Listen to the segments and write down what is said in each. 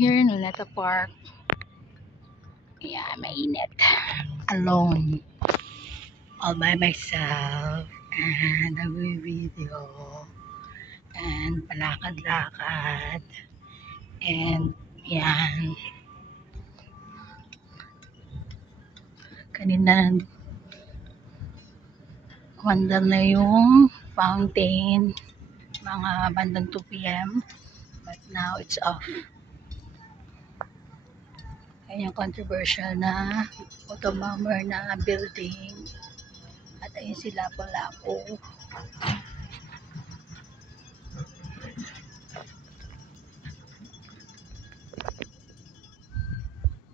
here in Luneta Park. Yeah, mainit. Alone. All by myself. And nag-video. And palakad-lakad. And yan. Kanina wandar na yung fountain. Mga bandang 2 p.m. But now it's off. Ayan yung controversial na auto-bomber na building. At ayun si Lapu-Lapu.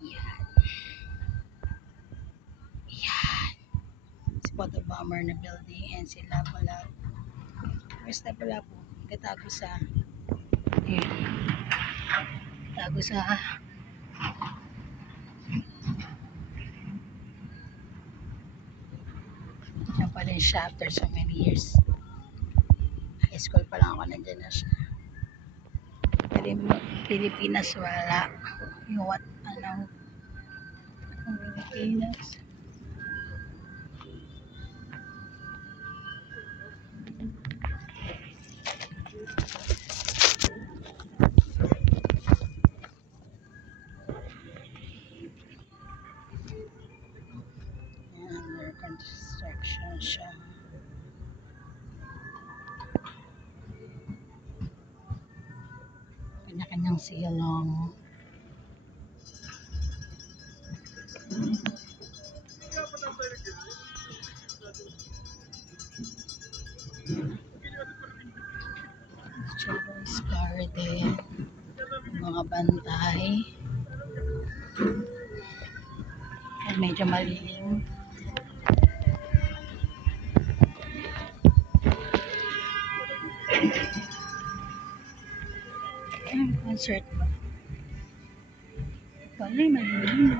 Yan. Yan. Si auto-bomber na building and si Lapu-Lapu. Where's Lapu-Lapu? Katago sa ayun. Tago sa yan pa rin siya after so many years. High school pa lang ako, nandyan na siya. Pero Pilipinas wala. Yung what, ano, Pilipinas. Under construction siya. Kanya-kanyang silong. Children's garden. Mga bantay. At medyo malilim. Concert ba? Wala, malilim.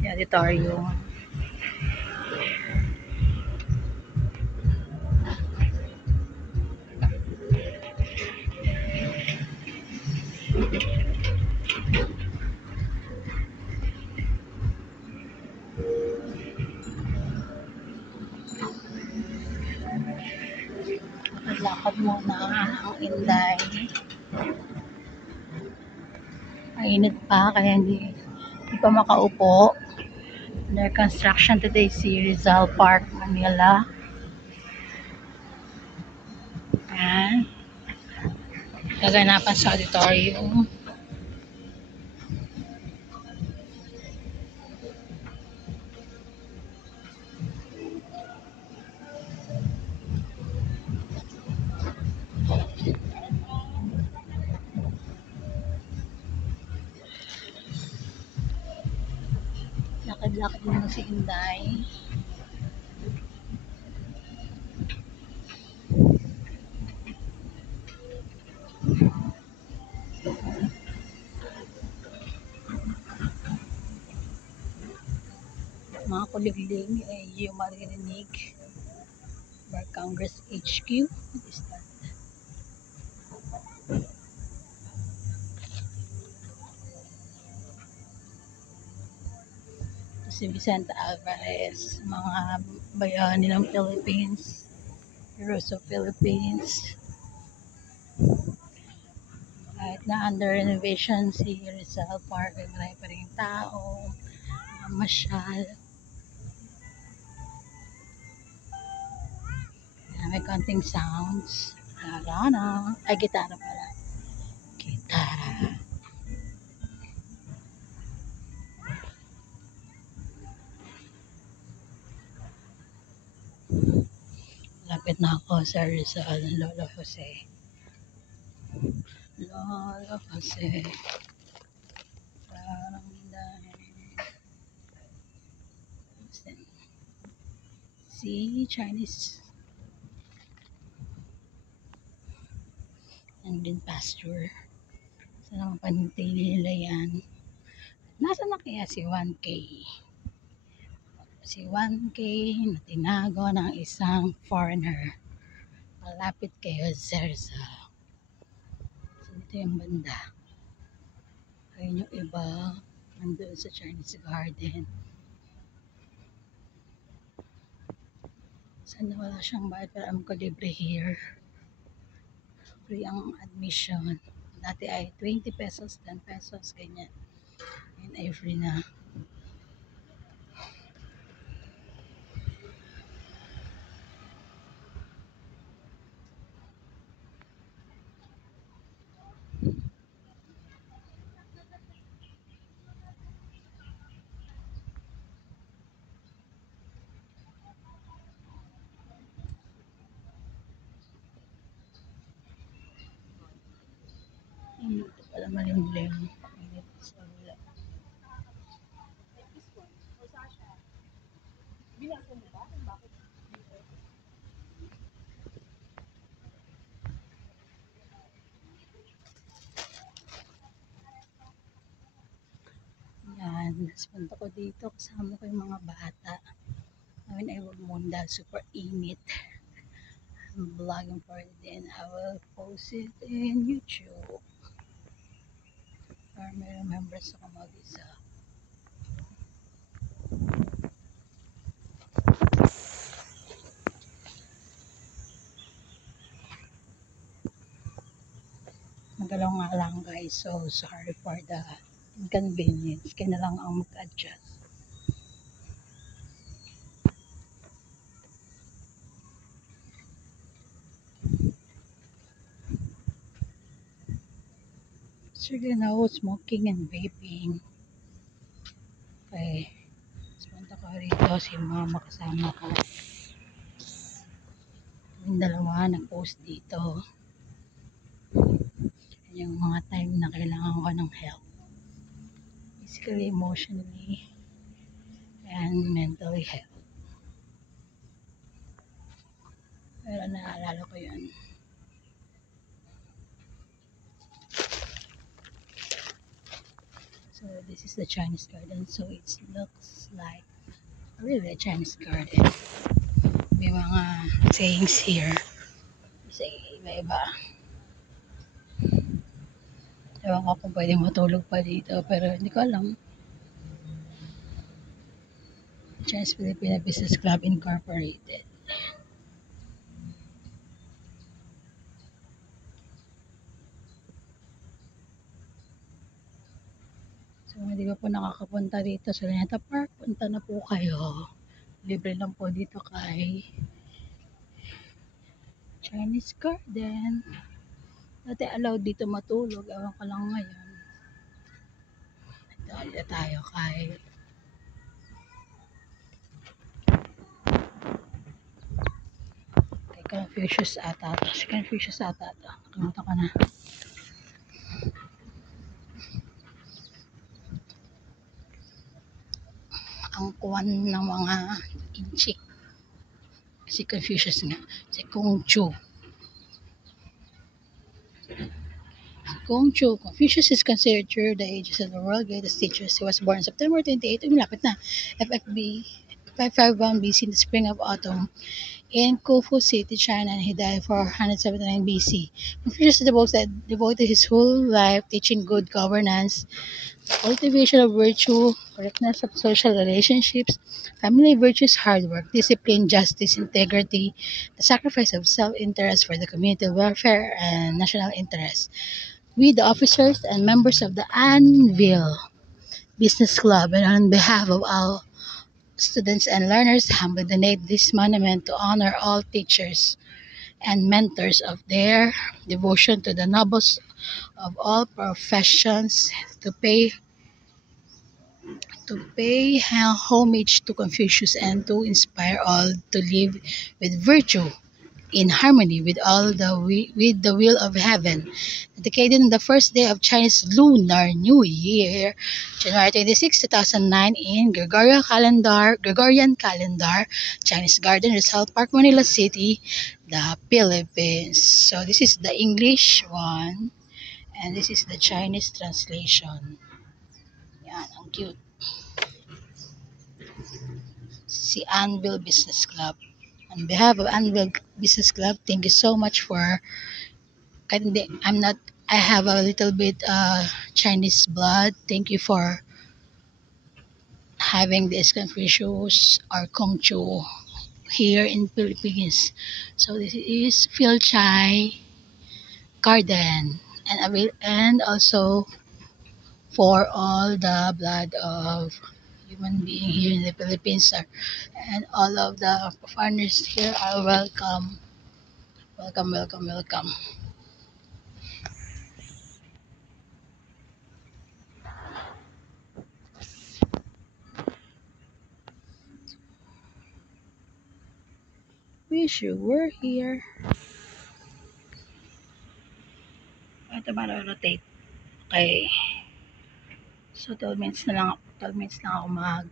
Si auditorium. Lakad muna ang Inday. Mainit pa kaya hindi pa makaupo. Under construction today si Rizal Park, Manila. Ayan. Gaganapan sa auditorium. Lakad-lakad muna si Inday. Mga kuliglig ay yung maririnig. Bar Congress HQ. What is that? Si Vicente Alvarez, mga bayani ng Philippines, Heroes of Philippines. Kahit na under renovation si Rizal Park, ay marami pa rin tao, mga masyal. May konting sounds. Wala. Ay, gitara pala. Gitara. Lapit na ako sa Rizal, Lolo Jose. Lolo Jose. Parang dahil. See, Chinese and green pasture. Sa naman panitili nila yan. Nasa na kaya si 1K? Si 1K na tinago ng isang foreigner. Malapit kay Zerza. So, ito yung banda. Ayun yung iba. Nandun sa Chinese garden. Sana wala siyang bayad pero alam ko libre here. Free ang admission. Dati ay 20 pesos, 10 pesos, ganyan. Ngayon ay free na. Ito pala malimlim. Init sa wala. Yan. Tapos punta ko dito. Kasama ko yung mga bata. Ngayon ay wag muna. Super init. I'm vlogging for it and I will post it in YouTube. Para may remembrance ako mag-isa. Magalaw nga lang guys. So sorry for the inconvenience. Kaya na lang ang mag-adjust. Sige na smoking and vaping. Okay. Punta ko rito si mama kasama ko. Yung dalawa nag-post dito. Yung mga time na kailangan ko ng help. Physically, emotionally, and mentally help. Pero naalala ko yun. So this is the Chinese garden. So it looks like really a Chinese garden. May mga sayings here. Kasi iba-iba. Ewan ko kung pwede matulog pa dito. Pero hindi ko alam. Chinese Filipina Business Club Incorporated. So hindi pa po nakakapunta dito sa Luneta Park, punta na po kayo. Libre lang po dito kay Chinese Garden. Dati allowed dito matulog, ewan ko lang ngayon. Ito ulit tayo kay Confucius ata to. Si Confucius ata to. Nakalimutan ko na. Ang kuwan ng mga inchik. Si Confucius nga. Si Kongchu. Kongchu. Confucius is considered the ages of the world greatest teachers. He was born September 28. Malapit na. FFB 551 BC in the spring of autumn in Khufu City, China, and he died 479 BC. Confucius devoted his whole life teaching good governance, cultivation of virtue, correctness of social relationships, family virtues, hard work, discipline, justice, integrity, the sacrifice of self-interest for the community welfare and national interest. We, the officers and members of the Anvil Business Club, and on behalf of all students and learners, humbly donate this monument to honor all teachers and mentors of their devotion to the nobles of all professions, to pay homage to Confucius and to inspire all to live with virtue, in harmony with with the will of heaven. Dedicated on the first day of Chinese Lunar New Year, January 26, 2009, in Gregorian calendar, Chinese Garden, Rizal Park, Manila City, the Philippines. So this is the English one, and this is the Chinese translation. Yan, ang cute. Si Anvil Business Club. On behalf of Anvil Business Club, thank you so much for. I'm not. I have a little bit Chinese blood. Thank you for having this Confucius or Kongchu here in Philippines. So this is Phil Chai Garden, and also for all the blood of human being here in the Philippines, and all of the foreigners here are welcome. Welcome, welcome, welcome. Wish you were here. Ito ba rotate? Okay. So 12 minutes na lang ako mag